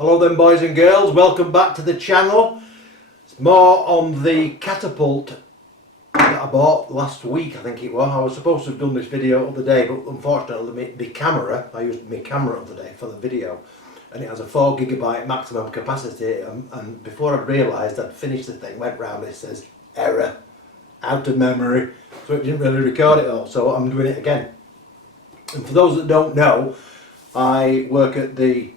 Hello then boys and girls, welcome back to the channel. It's more on the catapult that I bought last week, I think it was. I was supposed to have done this video the other day, but unfortunately I used my camera the other day for the video, and it has a 4GB maximum capacity, and before I realised I'd finished the thing, went round, it says error, out of memory, so it didn't really record it all, so I'm doing it again. And for those that don't know, I work at the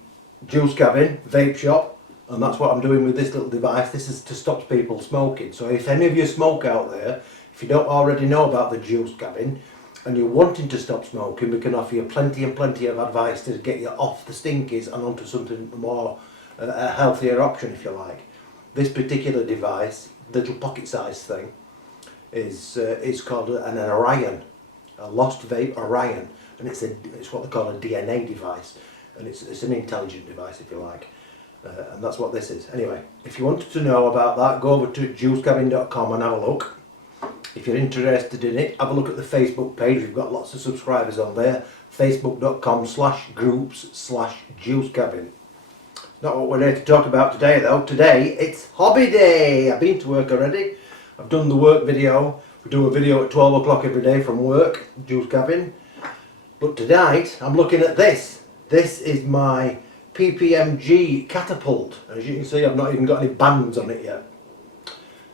juice cabin vape shop, and that's what I'm doing with this little device. This is to stop people smoking. So if any of you smoke out there, if you don't already know about the juice cabin and you're wanting to stop smoking, we can offer you plenty and plenty of advice to get you off the stinkies and onto something more a healthier option, if you like. This particular device, little pocket sized thing, is called an Orion, a lost vape Orion, and it's what they call a DNA device. And it's an intelligent device, if you like, and that's what this is. Anyway, if you wanted to know about that, go over to juicecabin.com and have a look. If you're interested in it, have a look at the Facebook page. We've got lots of subscribers on there. Facebook.com/groups/juicecabin. Not what we're here to talk about today though. Today it's hobby day. I've been to work already. I've done the work video. We do a video at 12 o'clock every day from work, juice cabin. But tonight I'm looking at this. This is my PPMG Catapult. As you can see, I've not even got any bands on it yet.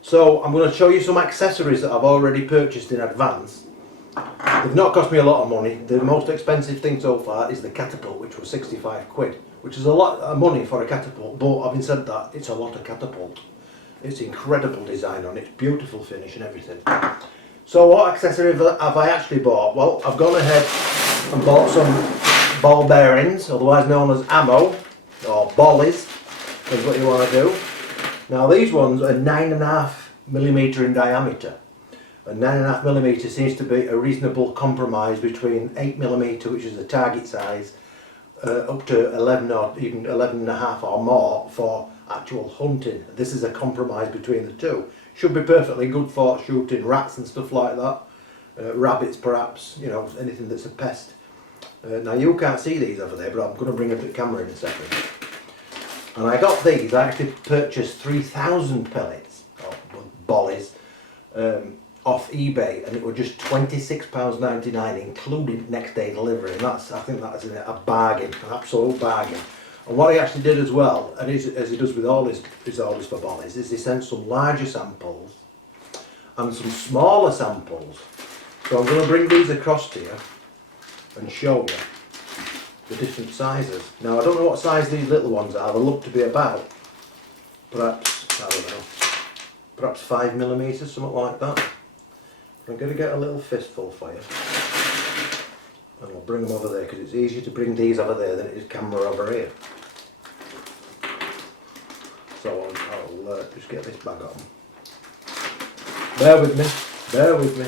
So I'm going to show you some accessories that I've already purchased in advance. They've not cost me a lot of money. The most expensive thing so far is the Catapult, which was 65 quid, which is a lot of money for a catapult, but having said that, it's a lot of catapult. It's incredible design on it, beautiful finish and everything. So what accessories have I actually bought? Well, I've gone ahead and bought some ball bearings, otherwise known as ammo, or bollies, is what you want to do. Now these ones are 9.5mm in diameter, and 9.5mm seems to be a reasonable compromise between 8mm, which is the target size, up to 11 or even 11.5 or more for actual hunting. This is a compromise between the two. Should be perfectly good for shooting rats and stuff like that, rabbits perhaps, you know, anything that's a pest. Now you can't see these over there, but I'm going to bring up the camera in a second. And I got these, I actually purchased 3,000 pellets, or bollies, off eBay, and it was just £26.99 including next day delivery, and I think that's a bargain, an absolute bargain. And what he actually did as well, and as he does with all his orders for bollies, is he sent some larger samples and some smaller samples. So I'm going to bring these across to you and show you the different sizes. Now I don't know what size these little ones are. They look to be about, perhaps, I don't know, perhaps 5mm, something like that. I'm going to get a little fistful for you, and I'll bring them over there because it's easier to bring these over there than it is camera over here. So I'll just get this bag on. Bear with me, bear with me.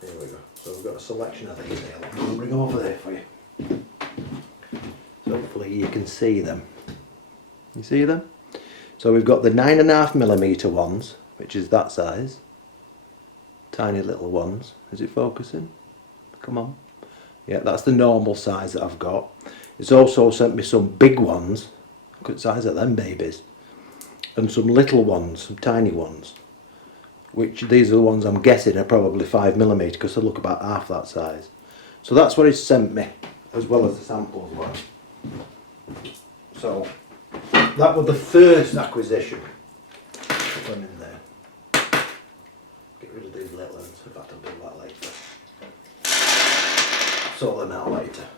Here we go. So we've got a selection of these here. I'm going to bring them over there for you. So hopefully you can see them. You see them? So we've got the 9.5mm ones, which is that size. Tiny little ones. Is it focusing? Come on. Yeah, that's the normal size that I've got. It's also sent me some big ones. Look at the size of them babies. And some little ones, some tiny ones. Which these are the ones I'm guessing are probably 5mm because they look about half that size. So that's what he's sent me, as well as the samples were. So that was the first acquisition. Put them in there. Get rid of these little ones. In fact, I'll do that later. Sort them out later.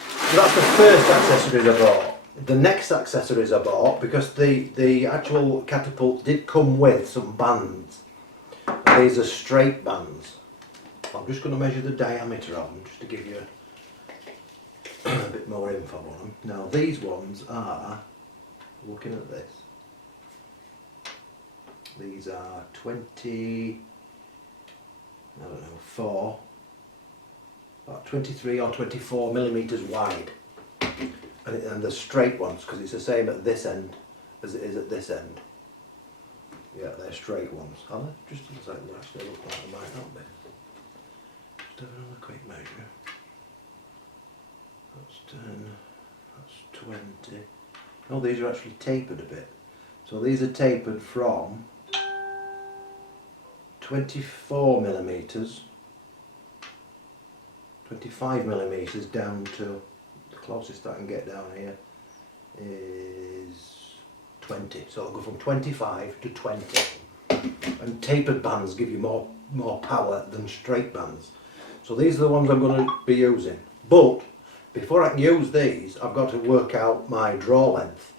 So that's the first accessories I bought. The next accessories I bought, because the actual catapult did come with some bands. These are straight bands. I'm just going to measure the diameter of them just to give you a bit more info on them. Now these ones are, looking at this, these are 23 or 24mm wide, and they're straight ones because it's the same at this end as it is at this end. Yeah, they're straight ones. Are they? Just as they actually look like they might not be. Just have another quick measure. That's 10, That's 20. No, these are actually tapered a bit. So these are tapered from 24 millimeters, 25 millimeters down to the closest I can get down here is 20. So it'll go from 25 to 20. And tapered bands give you more power than straight bands. So these are the ones I'm going to be using. But before I can use these, I've got to work out my draw length.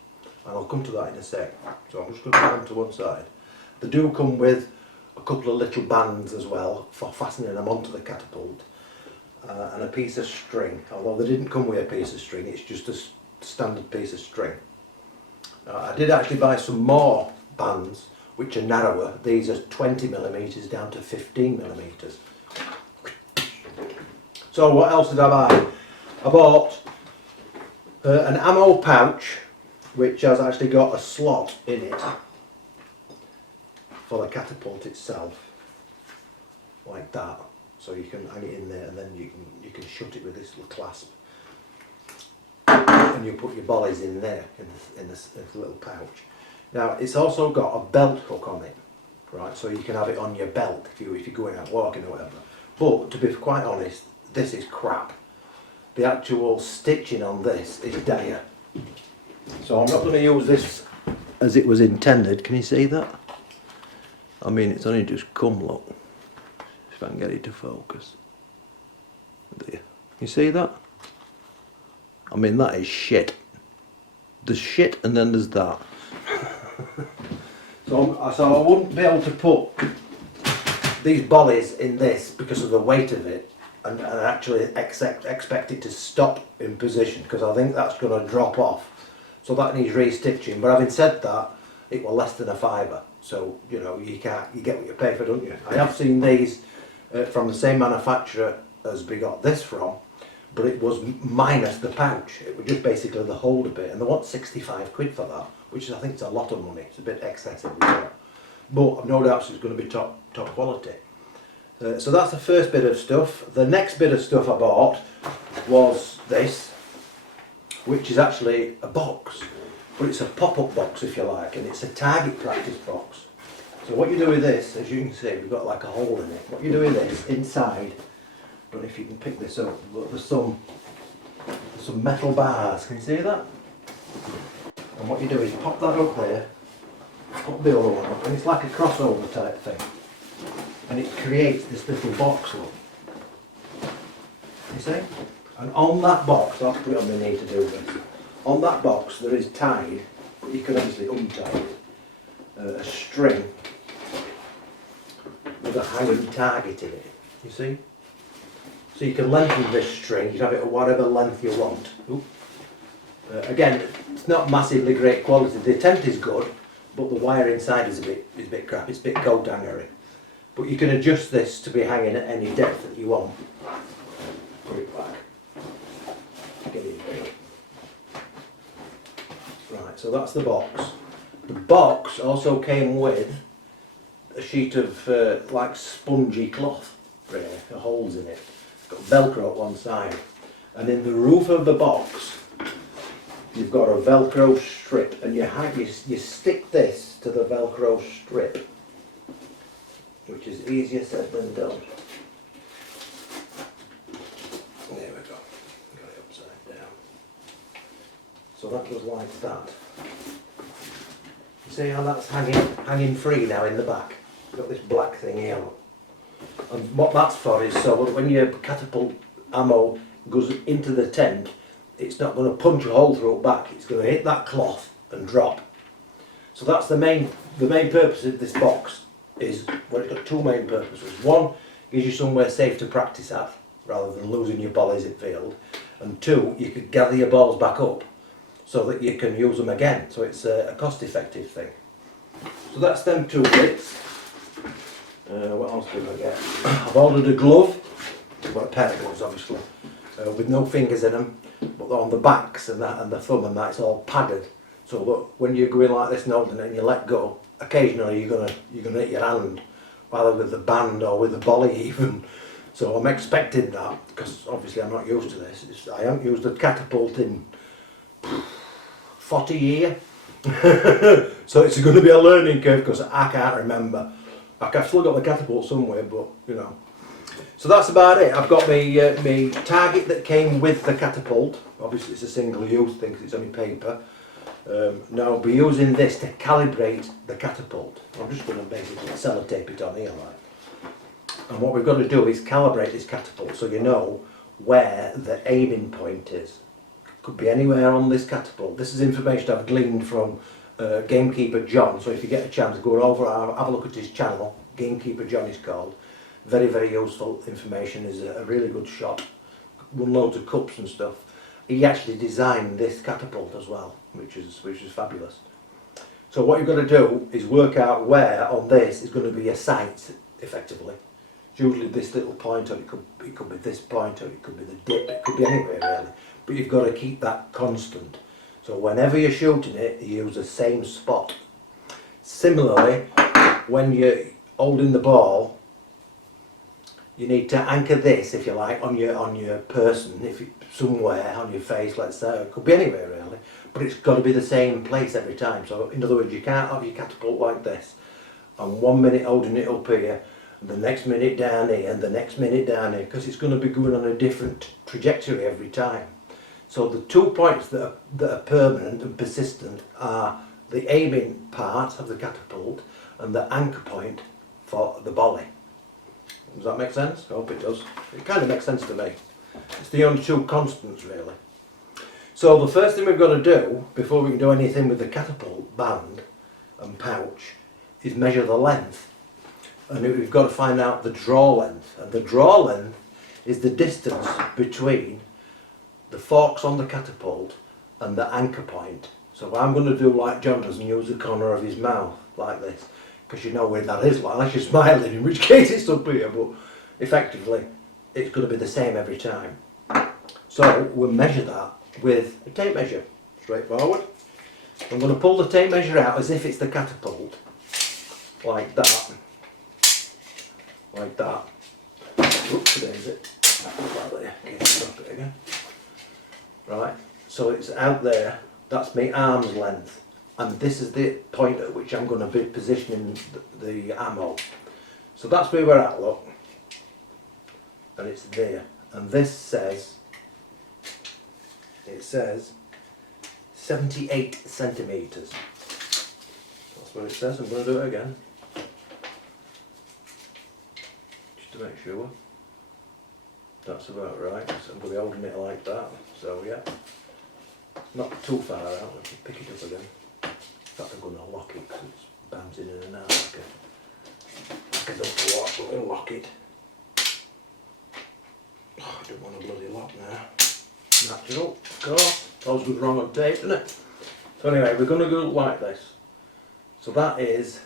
And I'll come to that in a sec. So I'm just going to put them to one side. They do come with a couple of little bands as well for fastening them onto the catapult. And a piece of string. Although they didn't come with a piece of string, it's just a standard piece of string. I did actually buy some more bands which are narrower. These are 20 millimeters down to 15 millimeters. So what else did I buy? I bought an ammo pouch which has actually got a slot in it for the catapult itself, like that. So you can hang it in there and then you can shut it with this little clasp. And you put your volleys in there in this little pouch. Now it's also got a belt hook on it, right? So you can have it on your belt if you're going out walking or whatever. But to be quite honest, this is crap. The actual stitching on this is dire. So I'm not going to use this as it was intended. Can you see that? I mean, it's only just come, look. If I can get it to focus. There. You see that? I mean, that is shit. There's shit and then there's that. So I wouldn't be able to put these bollies in this because of the weight of it and actually expect it to stop in position, because I think that's going to drop off. So that needs restitching. But having said that, it was less than a fiver. So, you know, you get what you pay for, don't you? I have seen these from the same manufacturer as we got this from, but it was minus the pouch. It was just basically the holder bit, and they want 65 quid for that, which is, I think, it's a lot of money. It's a bit excessive, but I've no doubt it's going to be top quality. So that's the first bit of stuff. The next bit of stuff I bought was this, which is actually a box, but it's a pop-up box if you like, and it's a target practice box. So what you do with this, as you can see, we've got like a hole in it. What you do with this, inside, I don't know if you can pick this up, but there's some metal bars, can you see that? And what you do is pop that up there, pop the other one up, and it's like a crossover type thing. And it creates this little box, look. You see? And on that box, that's what we need to do with. On that box there is tied, but you can obviously untie it, a string with a hanging target in it, you see? So you can lengthen this string, you can have it at whatever length you want. Again, it's not massively great quality. The tent is good, but the wire inside is a bit crap, it's a bit coat hangery. But you can adjust this to be hanging at any depth that you want. Put it back. Get it in. Right, so that's the box. The box also came with a sheet of like spongy cloth, really, the holes in it. It's got Velcro at one side. And in the roof of the box, you've got a Velcro strip, and you stick this to the Velcro strip, which is easier said than done. There we go. Got it upside down. So that was like that. You see how that's hanging free now in the back? You've got this black thing here. And what that's for is so that when your catapult ammo goes into the tent, it's not going to punch a hole through it back. It's going to hit that cloth and drop. So that's the main purpose of this box. It's got two main purposes. One, gives you somewhere safe to practice at, rather than losing your volleys in field. And two, you could gather your balls back up so that you can use them again. So it's a cost-effective thing. So that's them two bits. What else did I get? I've ordered a glove. I've got a pair of gloves, obviously, with no fingers in them, but on the backs and the thumb and that, it's all padded. So that when you're going like this and holding it and you let go, occasionally you're gonna hit your hand, whether with the band or with the volley even. So I'm expecting that, because obviously I'm not used to this. I haven't used a catapult in 40 year. So it's going to be a learning curve because I can't remember. I've still got the catapult somewhere, but you know. So that's about it. I've got my target that came with the catapult. Obviously it's a single use thing because it's only paper. Now I'll be using this to calibrate the catapult. I'm just going to basically sellotape it on here like. And what we've got to do is calibrate this catapult so you know where the aiming point is. Could be anywhere on this catapult. This is information I've gleaned from Gamekeeper John, so if you get a chance, go over, have a look at his channel. Gamekeeper John is called. Very, very useful information. Is a really good shot. Won loads of cups and stuff. He actually designed this catapult as well, which is fabulous. So what you've got to do is work out where on this is going to be a sight, effectively. It's usually this little point, or it could be this point, or it could be the dip, it could be anywhere really. But you've got to keep that constant. So whenever you're shooting it, you use the same spot. Similarly, when you're holding the ball, you need to anchor this, if you like, on your person, if it, somewhere on your face, let's say. It could be anywhere really, but it's got to be the same place every time. So in other words, you can't have your catapult like this, and 1 minute holding it up here, and the next minute down here, and the next minute down here, because it's going to be going on a different trajectory every time. So the 2 points that are permanent and persistent are the aiming part of the catapult and the anchor point for the volley. Does that make sense? I hope it does. It kind of makes sense to me. It's the only 2 constants really. So the first thing we've got to do before we can do anything with the catapult band and pouch is measure the length. And we've got to find out the draw length. And the draw length is the distance between the forks on the catapult and the anchor point. So I'm going to do like John does and use the corner of his mouth like this, because you know where that is, like, unless you're smiling, in which case it's up here, but effectively it's going to be the same every time. So we'll measure that with a tape measure, straightforward. I'm going to pull the tape measure out as if it's the catapult, like that, like that. Oops, there's it. Right there. Okay, stop it again. Right, so it's out there, that's my arm's length, and this is the point at which I'm going to be positioning the ammo. So that's where we're at, look, and it's there, and this says, it says 78 centimetres. That's what it says. I'm going to do it again, just to make sure. That's about right. So I'm going to be holding it like that. So yeah, not too far out. Let me pick it up again. In fact, I'm going to lock it because it's bouncing in and out like a double lock. We're going to lock it. Oh, I don't want a bloody lock now. Natural, of course. Always goes wrong on tape, doesn't it? So anyway, we're going to go like this. So that is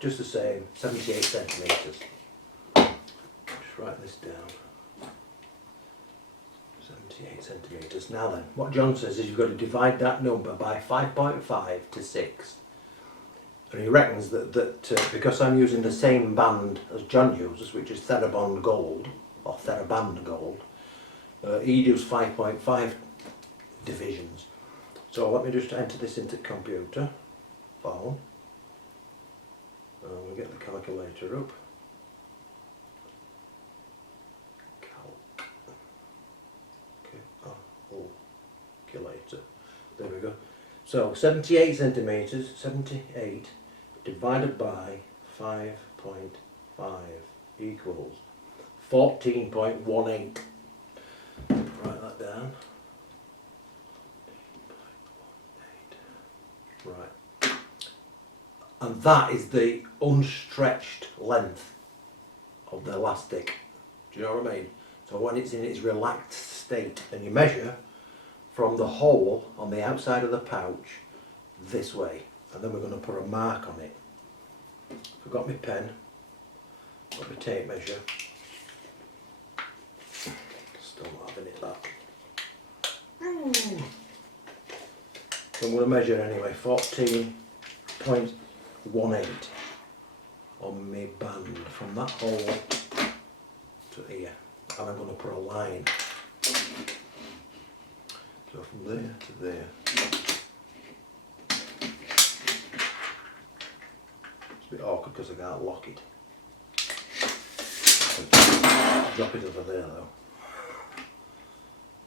just the same, 78 centimetres. Just write this down. 78 centimetres. Now then, what John says is you've got to divide that number by 5.5 to 6. And he reckons that because I'm using the same band as John uses, which is Thera Band Gold, or Thera Band Gold, he does 5.5 divisions. So let me just enter this into the computer, phone, and we'll get the calculator up. Calculator. There we go. So 78 centimetres, 78 divided by 5.5 equals 14.18. Write that down. Right. And that is the unstretched length of the elastic. Do you know what I mean? So when it's in its relaxed state, and you measure from the hole on the outside of the pouch this way, and then we're going to put a mark on it. I've got my pen, got my tape measure, still not having it that. So I'm going to measure anyway, 14.18 on my band from that hole to here, and I'm going to put a line. So from there to there. It's a bit awkward because I can't lock it. Drop it over there though.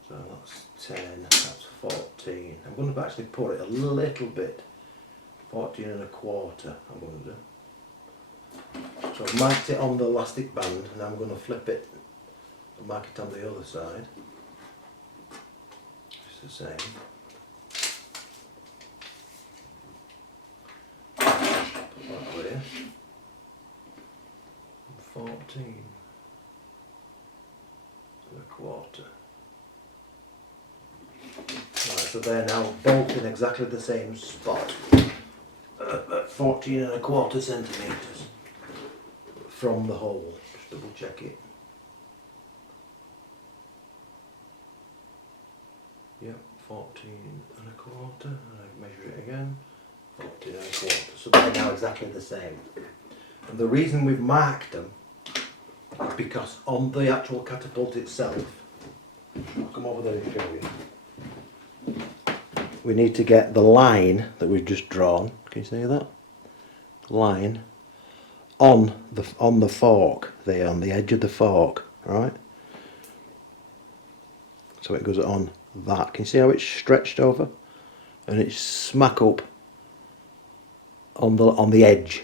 So that's 10, that's 14. I'm going to actually put it a little bit, 14 and a quarter I'm going to do. So I've marked it on the elastic band, and I'm going to flip it and mark it on the other side. It's the same. Put that there. 14 and a quarter. Right, so they're now both in exactly the same spot at 14 and a quarter centimetres from the hole. Just double check it. Yep, 14 and a quarter, and I measure it again, 14 and a quarter. So they're now exactly the same. And the reason we've marked them is because on the actual catapult itself, I'll come over there and show you. We need to get the line that we've just drawn. Can you see that? Line on the fork there, on the edge of the fork, right? So it goes on that. Can you see how it's stretched over? And it's smack up on the edge.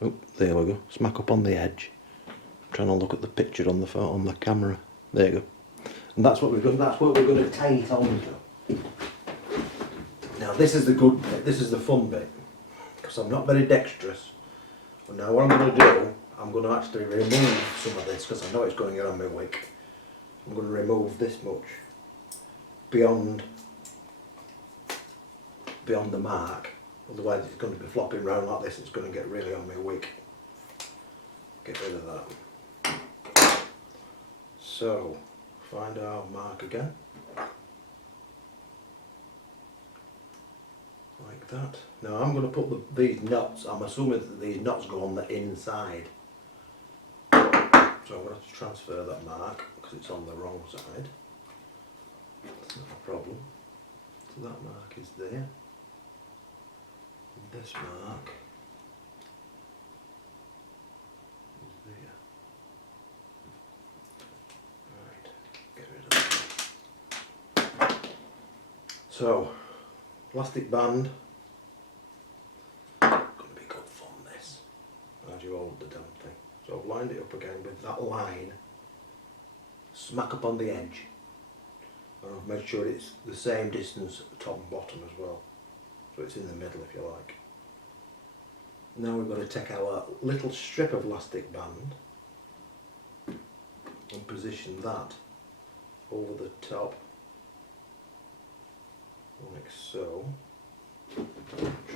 Oh, there we go. Smack up on the edge. I'm trying to look at the picture on the camera. There you go. And that's what we've done. That's what we're going to tie it onto. Now this is the good bit. This is the fun bit, because I'm not very dexterous. But now what I'm going to do, I'm going to actually remove some of this, because I know it's going around my wick. I'm going to remove this much beyond the mark. Otherwise it's going to be flopping around like this. It's going to get really on my wick. Get rid of that. So find our mark again. Like that. Now I'm going to put these knots, I'm assuming that these knots go on the inside. So I'm going to transfer that mark because it's on the wrong side. That's not a problem. So that mark is there. And this mark is there. Right, get rid of that. So, elastic band. Gonna be good fun this. As you hold the damn thing. So I've lined it up again with that line. Smack up on the edge. And I've made sure it's the same distance at the top and bottom as well. So it's in the middle if you like. Now we've got to take our little strip of elastic band and position that over the top. Like so. Show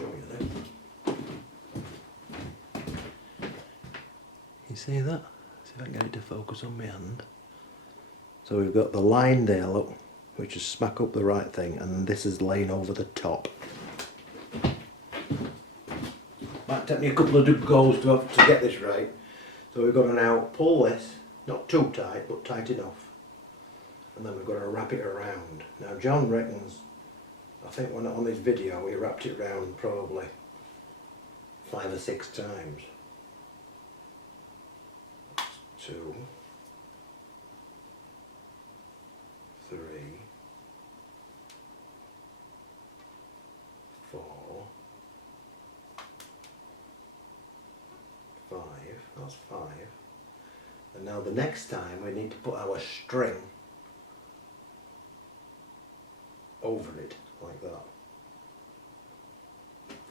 you there. You see that? See if I can get it to focus on my hand. So we've got the line there, look, which is smack up the right thing, and this is laying over the top. Might take me a couple of goes to get this right. So we've got to now pull this, not too tight, but tight enough. And then we've got to wrap it around. Now John reckons, I think when on this video he wrapped it round probably 5 or 6 times. 2, 3, 4, 5. That's 5. And now the next time we need to put our string over it. Like that.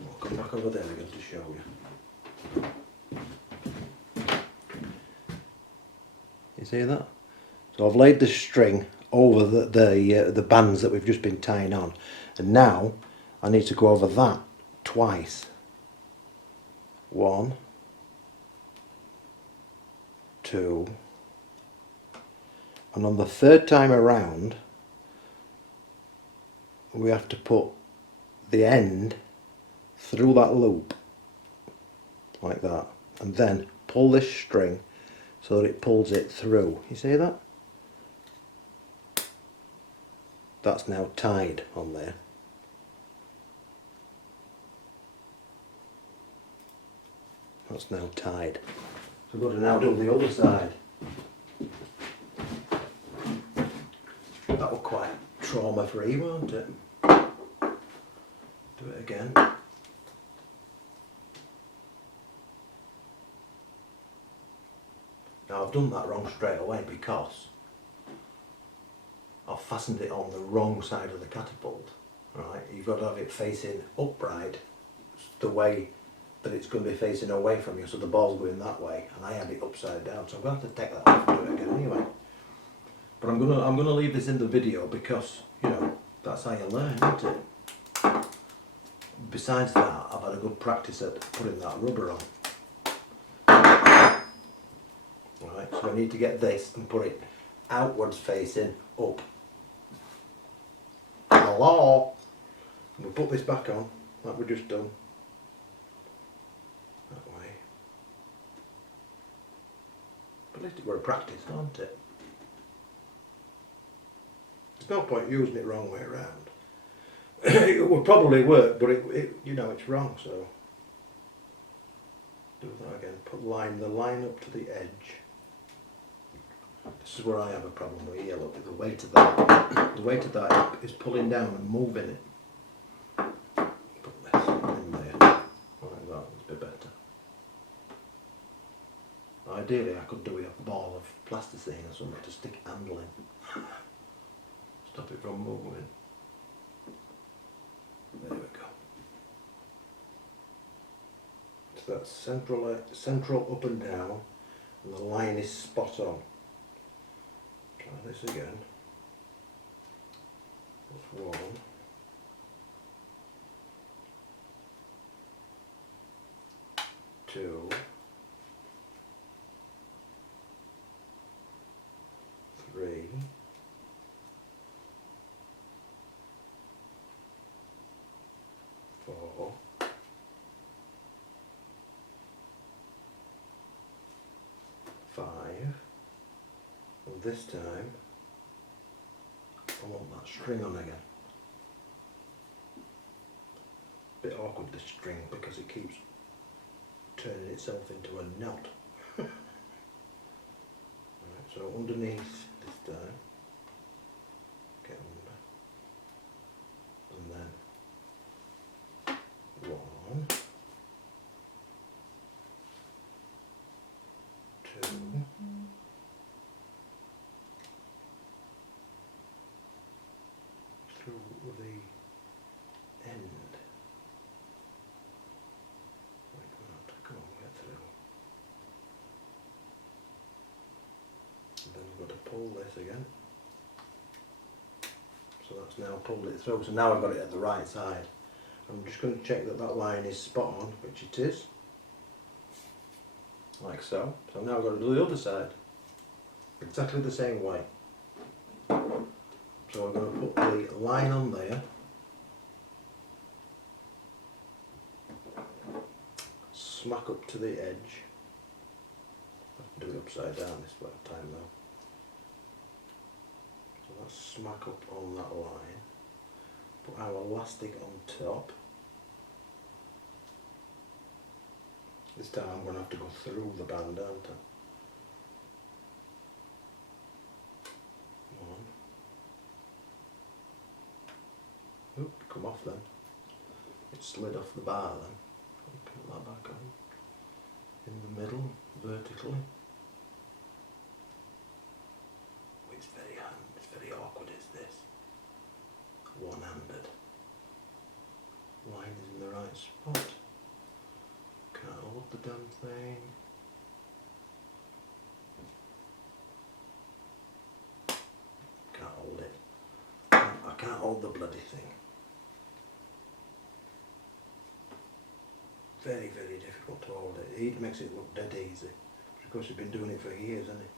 I'll come back over there again to show you. You see that? So I've laid the string over the bands that we've just been tying on, and now I need to go over that twice. 1, 2, and on the third time around we have to put the end through that loop like that, and then pull this string so that it pulls it through. You see that? that's now tied on there. That's now tied. So I've got to now do the other side. That was quite trauma free, won't it? Do it again. Now I've done that wrong straight away because I've fastened it on the wrong side of the catapult. Right, you've got to have it facing upright, the way that it's going to be facing away from you, so the ball's going that way, and I had it upside down, so I'm going to have to take that off and do it again anyway. But I'm gonna leave this in the video because, you know, that's how you learn, isn't it? Besides that, I've had a good practice at putting that rubber on. Right, so I need to get this and put it outwards facing up. Hello! We'll put this back on, like we've just done. That way. But at least it were a practice, aren't it? There's no point using it wrong way around. It would probably work, but you know, it's wrong, so. Do that again, put the line up to the edge. This is where I have a problem with here, look, the weight of that is pulling down and moving it. Put this in there, like that, it's a bit better. Ideally I could do a ball of plasticine or something to stick a handle in. Stop it from moving. There we go. So that's central up and down, and the line is spot on. Try this again. That's 1. 2. 3. 4. 5. And this time I want that string on again. Bit awkward, this string, because it keeps turning itself into a knot. Right, so underneath this time, get under, and then 1, 2, through the end. Like that, come on, get through. And then we've got to pull this again. So that's now pulled it through. So now I've got it at the right side. I'm just going to check that that line is spot on, which it is. Like so. So now I've got to do the other side. Exactly the same way. So I'm going to put the line on there. Smack up to the edge. I have to do it upside down this time though. So that's smack up on that line. Put our elastic on top. This time I'm going to have to go through the band, aren't I? 1. Oop, come off then. It slid off the bar then. Put that back on. In the middle, vertically. Oh, it's very awkward, is this? One-handed. Line is in the right spot. Can't hold the damn thing. Can't hold it. I can't hold the bloody thing. Very, very difficult to hold it. He makes it look dead easy. Of course, he's been doing it for years, hasn't he?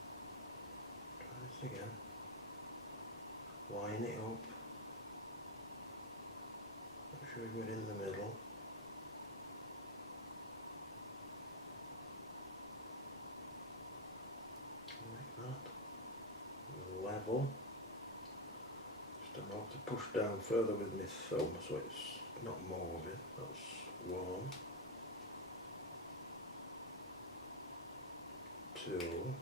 Try this again. Line it up. Make sure we get in the middle. Like that. Level. Just to knock have to push down further with my thumb so it's not moving. That's one, two,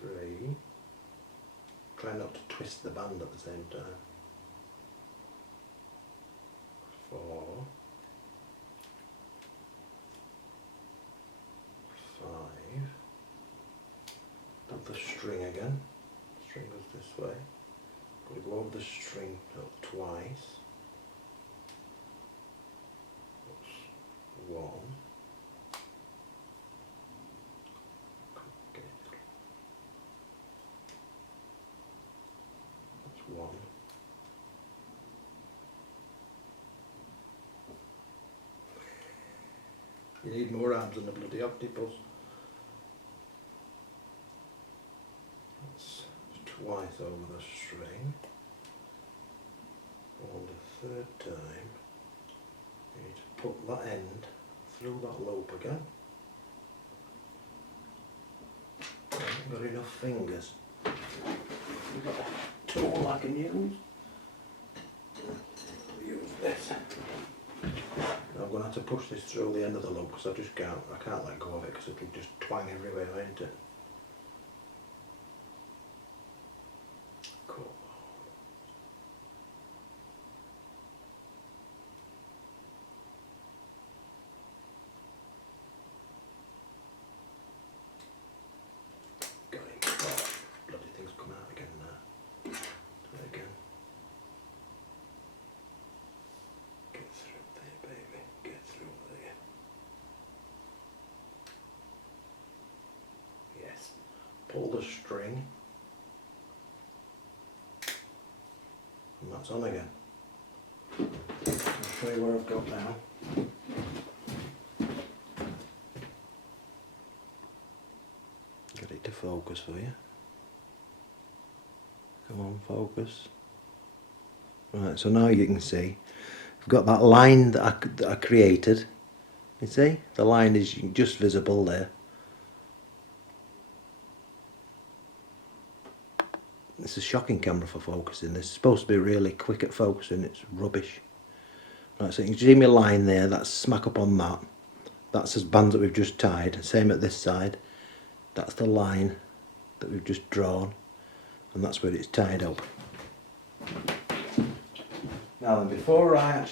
three. Try not to twist the band at the same time. 4, 5. Do the string again. The string goes this way. Got to go over the string twice. That's 1. Okay. That's 1. You need more arms than a bloody octopus. That's twice over the string. On the third time, you need to put that end through that loop again. I haven't got enough fingers. I've got a tool I can use. Use this. I'm going to have to push this through the end of the loop because I can't let go of it because it'll just twang everywhere, won't it? Cool. Got it. Oh, bloody thing's come out again now. Do it again. Get through there, baby. Get through there. Yes. Pull the string. And that's on again. I'll show you where I've got now. Get it to focus for you. Come on, focus. Right, so now you can see I've got that line that I created. You see? The line is just visible there. It's a shocking camera for focusing. This is supposed to be really quick at focusing. It's rubbish. Right, so you can see my line there. That's smack up on that. That's the band that we've just tied. Same at this side. That's the line that we've just drawn. And that's where it's tied up. Now then, before I'm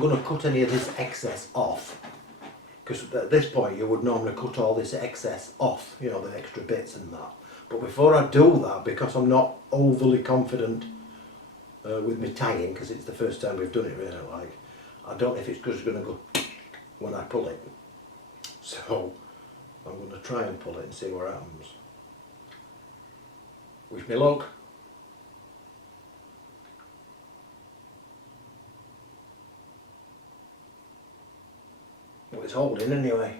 going to cut any of this excess off, because at this point you would normally cut all this excess off, you know, the extra bits and that. But before I do that, because I'm not overly confident with me tying, because it's the first time we've done it really, like, I don't know if it's just going to go when I pull it. So I'm going to try and pull it and see what happens. Wish me luck. Well, it's holding anyway.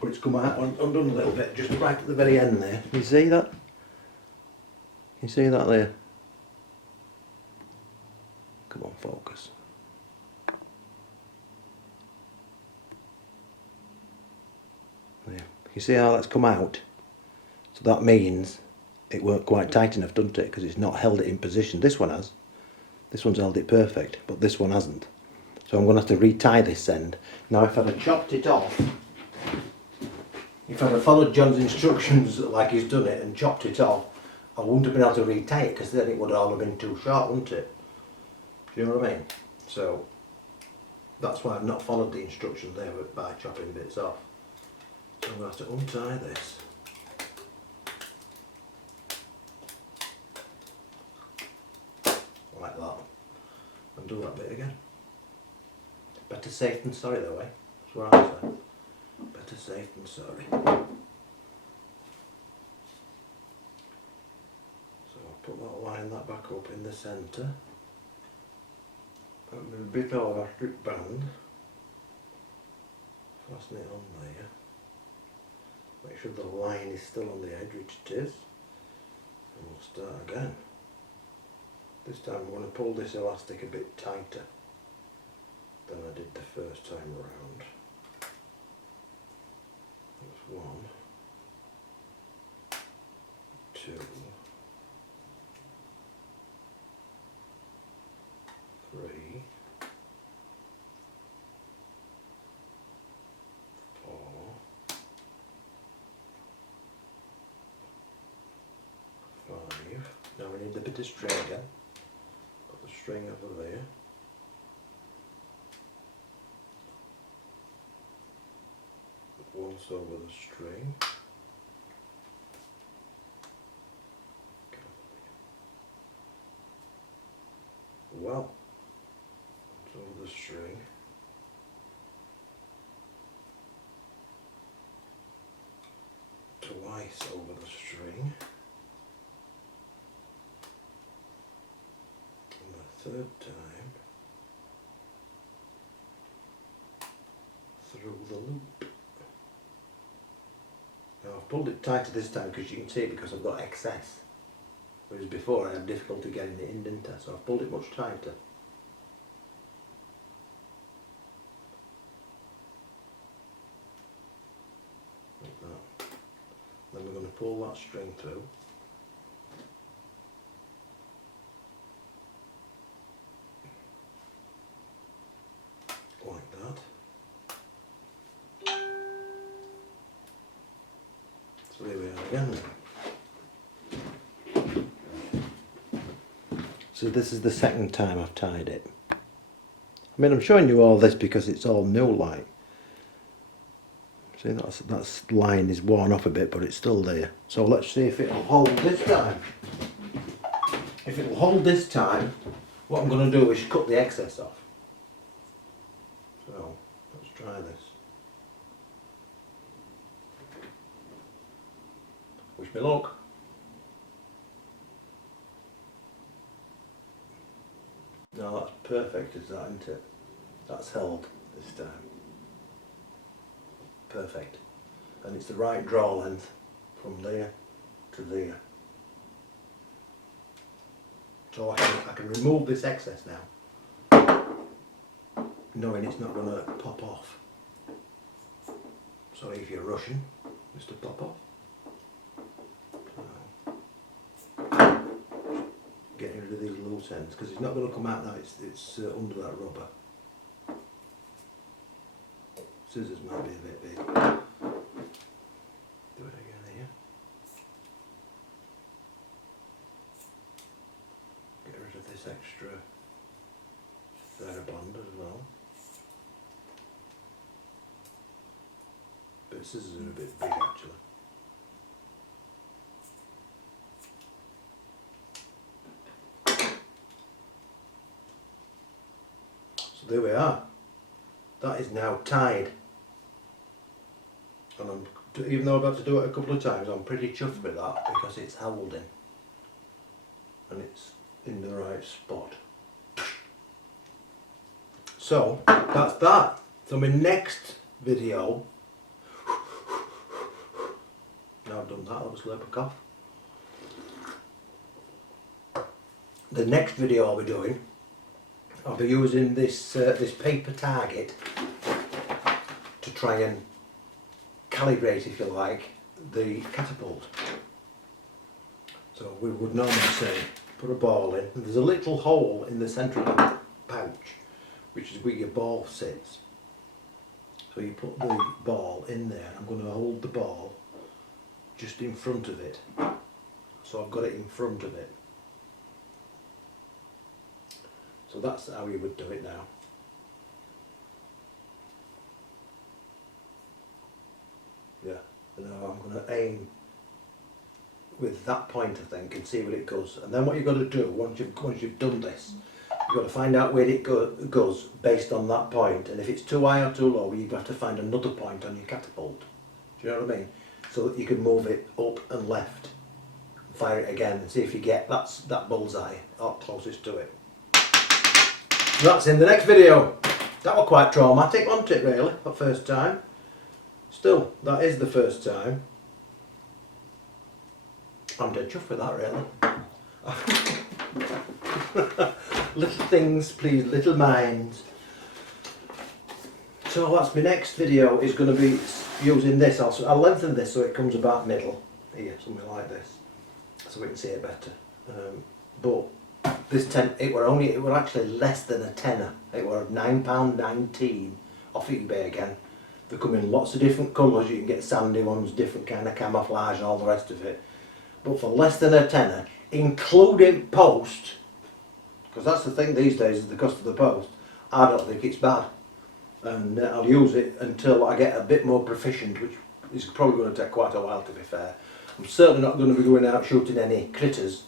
But it's come out undone a little bit, just right at the very end there. You see that? You see that there? Come on, focus. There. You see how that's come out? So that means it weren't quite tight enough, doesn't it? Because it's not held it in position. This one has. This one's held it perfect, but this one hasn't. So I'm going to have to retie this end. Now if I'd have chopped it off, if I'd have followed John's instructions like he's done it and chopped it off, I wouldn't have been able to retie it because then it would all have been too short, wouldn't it? Do you know what I mean? So that's why I've not followed the instructions there by chopping bits off. So I'm going to have to untie this. Like that. And do that bit again. Better safe than sorry though, eh? That's what I say. Better safe than sorry. So I'll put that line that back up in the centre. Put a bit of elastic band. Fasten it on there. Make sure the line is still on the edge, which it is. And we'll start again. This time I'm going to pull this elastic a bit tighter than I did the first time around. 1, 2, 3, 4, 5. Now we need the bit of string again. Put the string over there. Once over the string. Well, once over the string. Twice over the string. And the third time through the loop. Now I've pulled it tighter this time because you can see it because I've got excess. Whereas before I had difficulty getting it in, didn't I? So I've pulled it much tighter. Like that. Then we're going to pull that string through. Like that. So there we are again. So this is the second time I've tied it. I mean, I'm showing you all this because it's all new like. See, that line is worn off a bit, but it's still there. So let's see if it'll hold this time. If it'll hold this time, what I'm going to do is cut the excess off. So let's try this. Wish me luck. No, that's perfect, is that, isn't it? That's held this time. Perfect. And it's the right draw length from there to there. So I can remove this excess now, knowing it's not going to pop off. Sorry if you're rushing, Mr. Pop Off. Getting rid of these loose ends because it's not going to come out now, it's under that rubber. Scissors might be a bit big. Do it again here. Get rid of this extra Thera Band as well. But scissors are a bit big actually. There we are. That is now tied. And even though I've had to do it a couple of times, I'm pretty chuffed with that because it's holding. And it's in the right spot. So, that's that. So my next video, now I've done that, I'll just let a cough. The next video I'll be doing, I'll be using this this paper target to try and calibrate, if you like, the catapult. So we would normally say put a ball in. There's a little hole in the centre of the pouch, which is where your ball sits. So you put the ball in there. I'm going to hold the ball just in front of it. So I've got it in front of it. So that's how you would do it now. Yeah, and now I'm going to aim with that point, I think, and see where it goes. And then what you've got to do, once you've done this, you've got to find out where it goes based on that point. And if it's too high or too low, you've got to find another point on your catapult. Do you know what I mean? So that you can move it up and left, fire it again, and see if you get that bullseye or closest to it. That's in the next video. That was quite traumatic, wasn't it, really, the first time? Still, that is the first time. I'm dead chuffed with that, really. Little things, please, little minds. So that's my next video, is going to be using this, I'll lengthen this so it comes about middle here, something like this, so we can see it better. But this it were actually less than a tenner. It were £9.19 off eBay again. They come in lots of different colours. You can get sandy ones, different kind of camouflage and all the rest of it. But for less than a tenner, including post, because that's the thing these days, is the cost of the post, I don't think it's bad. And I'll use it until I get a bit more proficient, which is probably going to take quite a while, to be fair. I'm certainly not going to be going out shooting any critters,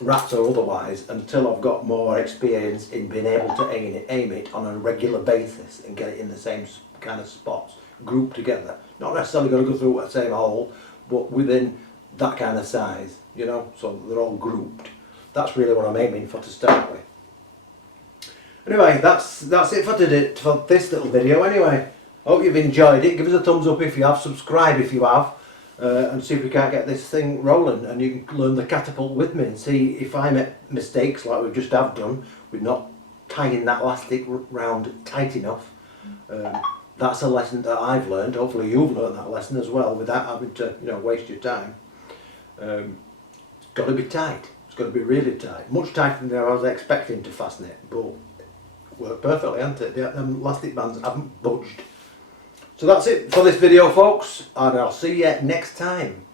rats or otherwise, until I've got more experience in being able to aim it on a regular basis and get it in the same kind of spots, grouped together. Not necessarily going to go through the same hole, but within that kind of size, you know, so they're all grouped. That's really what I'm aiming for to start with. Anyway, that's it for today, for this little video anyway. Hope you've enjoyed it. Give us a thumbs up if you have, subscribe if you have, and see if we can't get this thing rolling, and you can learn the catapult with me and see if I make mistakes like we just have done with not tying that elastic round tight enough. That's a lesson that I've learned. Hopefully you've learned that lesson as well, without having to, you know, waste your time. It's got to be tight. It's got to be really tight. Much tighter than I was expecting to fasten it, but it worked perfectly, hasn't it? The elastic bands haven't budged. So that's it for this video, folks, and I'll see you next time.